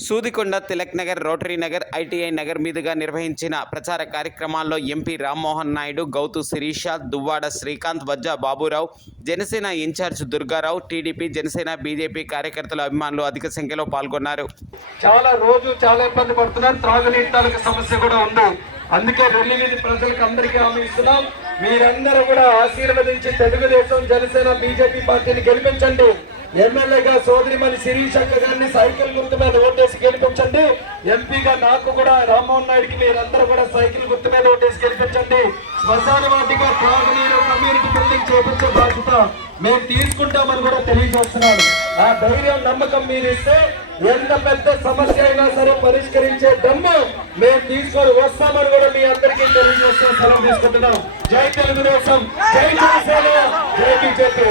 Sudikonda Tilak Nagar rotary Nagar ITI Nagar మీదుగా నిర్వహించిన ప్రచార కార్యక్రమాల్లో MP Rammohan Naidu Gouthu Sirisha Duvvada Srikanth Vajja Baburao Janasena incharge Durgarao TDP Janasena BJP కార్యకర్తల అభిమానులు అధిక సంఖ్యలో పాల్గొన్నారు. చాలా రోజు చాలా ఇబ్బంది పడుతున్నారు. త్రాగునీటి సమస్య కూడా ఉంది. అందుకే ప్రజలకు అందరికీ హామీ ఇస్తున్నాం. మీరందరూ కూడా ఆశీర్వదించి తెలుగుదేశం జనసేన బీజేపీ పార్టీని గెలిపించండి. ఎమ్మెల్యేగా సోదరిమణి శిరీష్ అక్క గారిని సైకిల్ గుర్తు మీద ఓటేసి గెలిపించండి. ఎంపీగా నాకు కూడా రామ్మోహన్ నాయుడుకి మీరందరూ కూడా సైకిల్ గుర్తు మీద ఓటేసి గెలిపించండి. శ్మశాన వాటిగా త్రాగునీరు కమ్యూనిటీ బిల్డింగ్ చేపించండి బాధ్యత మేము తీసుకుంటామని కూడా తెలియజేస్తున్నాను. ఆ ధైర్యం నమ్మకం మీరు ఇస్తే ఎంత పెద్ద సమస్య అయినా సరే పరిష్కరించే దమ్ము మేము తీసుకొని వస్తామని కూడా మీ అందరికీ తెలియజేస్తూ సెలవు తీసుకుంటున్నాం. జై తెలుగుదేశం జై జనసేన జై బీజేపీ.